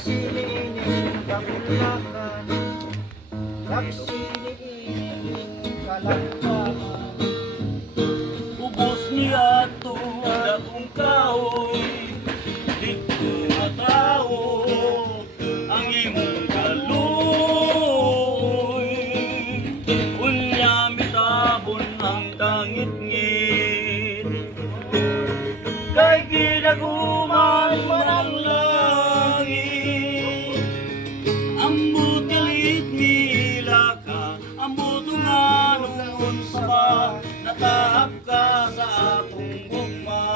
Saksinining kabulakan, saksinining kalangkaman. Ubos niya to dakong kahoy, di ko matao ang imong kaloy. Unya mitabon ang tangit-ngit, kay ginaguman man ang langit. Ambot galit nila ka, ambot nga noon sa ba, natahak ka sa akong gugma.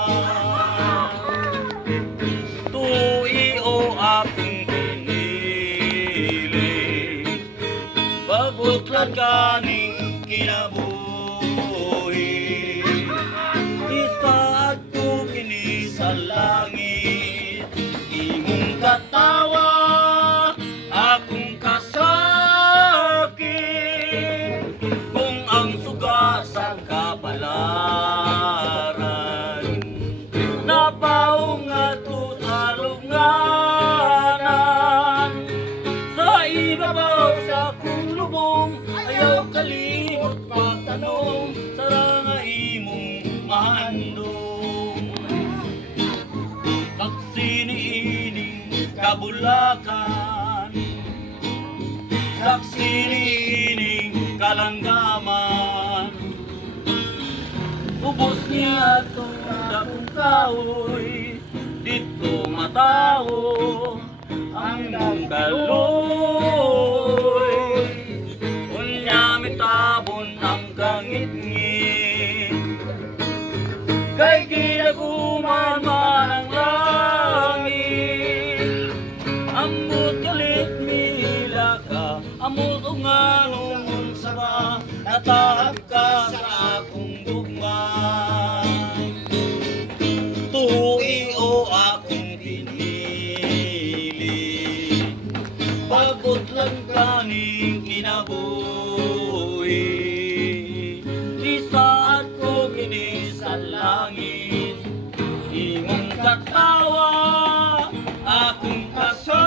Tuwi o akong pinili, pagutlan ka ning kinabuhi. Istaad ko kini sa langit, imong katawa, akong kasakit. Kung ang suga sa kapalaran, napaong nga tutalunganan. Sa ibabaw sa akong lubong, ayaw kalimot pagtanong, sara nga imong mahandong. Saksiniining kabulakan, saksiniining kalanggaman. Ubos niya itong dakong kahoy, dito matao ang imong kaloy. Unya mitabon ang kangit-ngit, kay ginaguman man ang langit. Ambot galit nila ka, ambot nga nung sa ba, natahak ka sa akong gugma. Tuwi o akong pinili, pagutlan ka ning kinabuhi. Isaad ko kini sa langit, imong katawa, akong kasakit.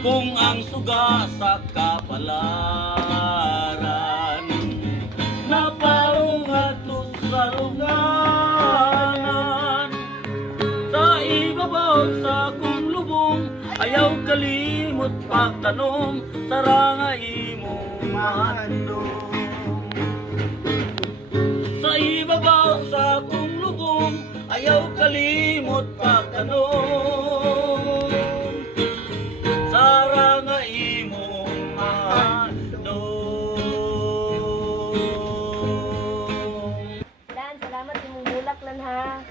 Kung ang suga sa kapalaran, napaong ato sa lunganan. Sa ibabaw sa akong lubong, ayaw kalimot pagtanong, sara nga imong mahandong. Sa ibabaw sa akong lubong, ayaw kalimot pagtanong, sara nga imong mahandong. Dan, salamat imong bulak lan ha.